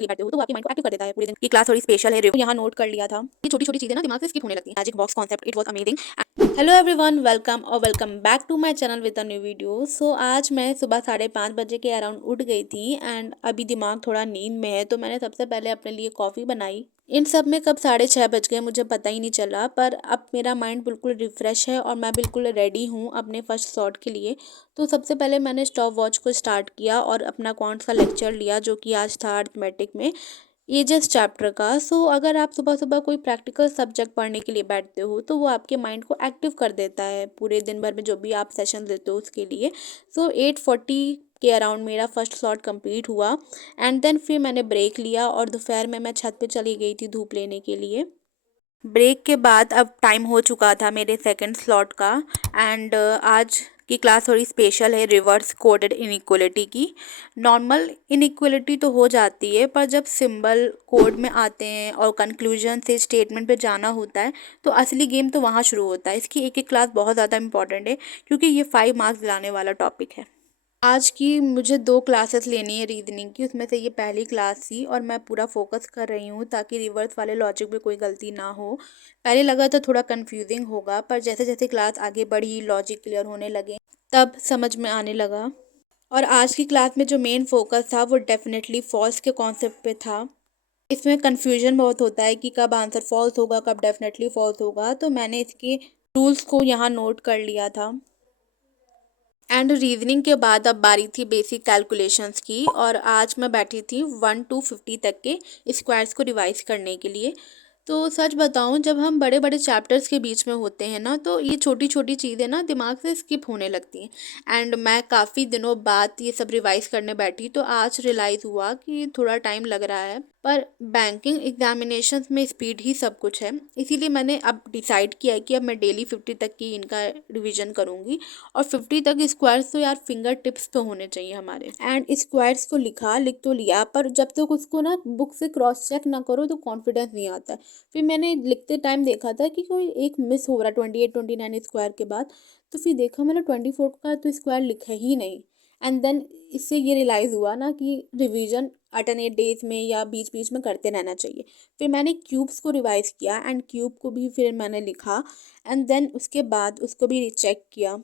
बैठते हो तो वो आपके माइंड को एक्टिव कर देता है पूरे दिन की क्लास थोड़ी स्पेशल है यहाँ नोट कर लिया था। ये छोटी छोटी चीजें ना दिमाग से स्किप होने लगती हैं। Magic box concept it was amazing. Hello everyone, welcome back to my channel with a new video. So आज मैं सुबह 5:30 बजे के अराउंड उठ गई थी एंड अभी दिमाग थोड़ा नींद में है, तो मैंने सबसे पहले अपने लिए कॉफ़ी बनाई। इन सब में कब 6:30 बज गए मुझे पता ही नहीं चला, पर अब मेरा माइंड बिल्कुल रिफ़्रेश है और मैं बिल्कुल रेडी हूँ अपने फर्स्ट शॉट के लिए। तो सबसे पहले मैंने स्टॉप वॉच को स्टार्ट किया और अपना कौन सा लेक्चर लिया जो कि आज था अर्थमेटिक में एजेस चैप्टर का। सो अगर आप सुबह सुबह कोई प्रैक्टिकल सब्जेक्ट पढ़ने के लिए बैठते हो तो वो आपके माइंड को एक्टिव कर देता है पूरे दिन भर में जो भी आप सेशन देते हो उसके लिए। सो 8:40 के अराउंड मेरा फर्स्ट स्लॉट कंप्लीट हुआ एंड देन फिर मैंने ब्रेक लिया और दोपहर में मैं छत पे चली गई थी धूप लेने के लिए। ब्रेक के बाद अब टाइम हो चुका था मेरे सेकंड स्लॉट का एंड आज की क्लास थोड़ी स्पेशल है रिवर्स कोडेड इनइक्वलिटी की। नॉर्मल इनइक्वलिटी तो हो जाती है, पर जब सिंबल कोड में आते हैं और कंक्लूजन से स्टेटमेंट पे जाना होता है तो असली गेम तो वहाँ शुरू होता है। इसकी एक एक क्लास बहुत ज़्यादा इंपॉर्टेंट है क्योंकि ये 5 मार्क्स दिलाने वाला टॉपिक है। आज की मुझे 2 क्लासेस लेनी है रीजनिंग की, उसमें से ये पहली क्लास थी और मैं पूरा फोकस कर रही हूँ ताकि रिवर्स वाले लॉजिक में कोई गलती ना हो। पहले लगा था थोड़ा कंफ्यूजिंग होगा, पर जैसे जैसे क्लास आगे बढ़ी लॉजिक क्लियर होने लगे तब समझ में आने लगा। और आज की क्लास में जो मेन फोकस था वो डेफिनेटली फॉल्स के कॉन्सेप्ट पे था। इसमें कन्फ्यूजन बहुत होता है कि कब आंसर फॉल्स होगा कब डेफिनेटली फॉल्स होगा, तो मैंने इसके रूल्स को यहाँ नोट कर लिया था। एंड रीजनिंग के बाद अब बारी थी बेसिक कैलकुलेशंस की और आज मैं बैठी थी 1 to 50 तक के स्क्वायर्स को रिवाइज करने के लिए। तो सच बताऊं, जब हम बड़े बड़े चैप्टर्स के बीच में होते हैं ना तो ये छोटी छोटी चीज़ें ना दिमाग से स्किप होने लगती हैं एंड मैं काफ़ी दिनों बाद ये सब रिवाइज करने बैठी तो आज रियलाइज़ हुआ कि थोड़ा टाइम लग रहा है, पर बैंकिंग एग्जामिनेशंस में स्पीड ही सब कुछ है। इसीलिए मैंने अब डिसाइड किया है कि अब मैं डेली 50 तक की इनका रिवीजन करूँगी। और 50 तक स्क्वायर्स तो यार फिंगर टिप्स पे होने चाहिए हमारे। एंड स्क्वायर्स को लिख तो लिया, पर जब तक उसको ना बुक से क्रॉस चेक ना करो तो कॉन्फिडेंस नहीं आता है। फिर मैंने लिखते टाइम देखा था कि कोई एक मिस हो रहा 28-29 स्क्वायर के बाद, तो फिर देखा मैंने 24 का तो स्क्वायर लिखा ही नहीं। एंड देन इससे ये रियलाइज़ हुआ ना कि रिवीजन अल्टरनेट डेज में या बीच बीच में करते रहना चाहिए। फिर मैंने क्यूब्स को रिवाइज किया एंड क्यूब को भी फिर मैंने लिखा एंड देन उसके बाद उसको भी रीचेक किया।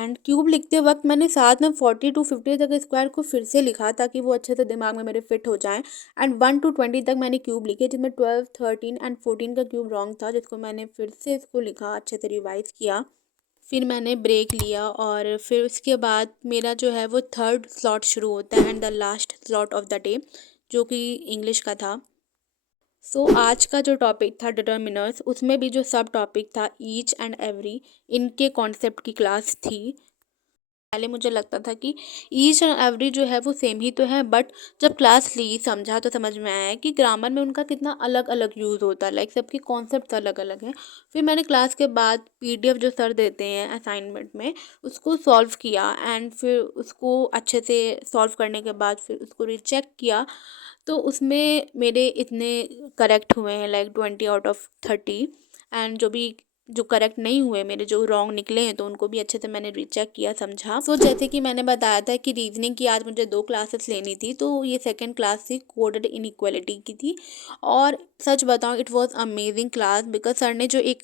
एंड क्यूब लिखते वक्त मैंने साथ में 40 to 50 तक स्क्वायर को फिर से लिखा ताकि वो अच्छे से दिमाग में मेरे फिट हो जाएं। एंड 1 to 20 तक मैंने क्यूब लिखे जिसमें 12, 13 एंड 14 का क्यूब रॉन्ग था, जिसको मैंने फिर से इसको लिखा, अच्छे से रिवाइज किया। फिर मैंने ब्रेक लिया और फिर उसके बाद मेरा जो है वो थर्ड स्लॉट शुरू होता है and the last slot of the day, जो कि इंग्लिश का था। आज का जो टॉपिक था डिटर्मिनर्स, उसमें भी जो सब टॉपिक था ईच एंड एवरी, इनके कॉन्सेप्ट की क्लास थी। पहले मुझे लगता था कि ईच एंड एवरी जो है वो सेम ही तो है, बट जब क्लास ली समझा तो समझ में आया कि ग्रामर में उनका कितना अलग अलग यूज़ होता है, लाइक सबके कॉन्सेप्ट अलग अलग हैं। फिर मैंने क्लास के बाद पीडीएफ जो सर देते हैं असाइनमेंट में उसको सॉल्व किया एंड फिर उसको अच्छे से सॉल्व करने के बाद फिर उसको रीचेक किया। तो उसमें मेरे इतने करेक्ट हुए हैं लाइक 20 out of 30 एंड जो करेक्ट नहीं हुए, मेरे जो रॉन्ग निकले हैं, तो उनको भी अच्छे से मैंने रीचेक किया, समझा। जैसे कि मैंने बताया था कि रीजनिंग की आज मुझे 2 क्लासेस लेनी थी, तो ये सेकंड क्लास थी कोडेड इनइक्वालिटी की थी। और सच बताऊं it was amazing class because sir ने जो एक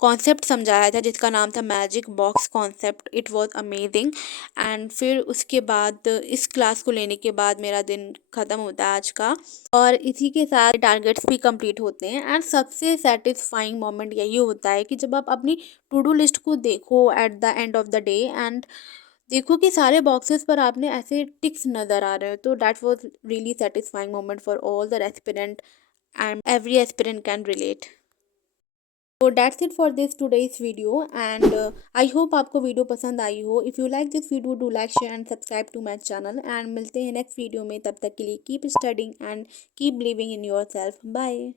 कॉन्सेप्ट समझाया था जिसका नाम था magic box concept, it was amazing. And फिर उसके बाद इस क्लास को लेने के बाद मेरा दिन ख़त्म होता है आज का, और इसी के साथ टारगेट्स भी कंप्लीट होते हैं। एंड सबसे सेटिस्फाइंग मोमेंट यही होता है कि जब आप अपनी टू डू लिस्ट को देखो at the end of the day and देखो कि सारे बॉक्सेस पर आपने ऐसे टिक्स नज़र आ रहे हो, तो that was really satisfying moment for all the aspirant and every aspirant can relate. तो that's it for this today's video and I hope आपको वीडियो पसंद आई हो। If you like this video do like share and subscribe to my channel and मिलते हैं next video में। तब तक के लिए keep studying and keep believing in yourself. Bye.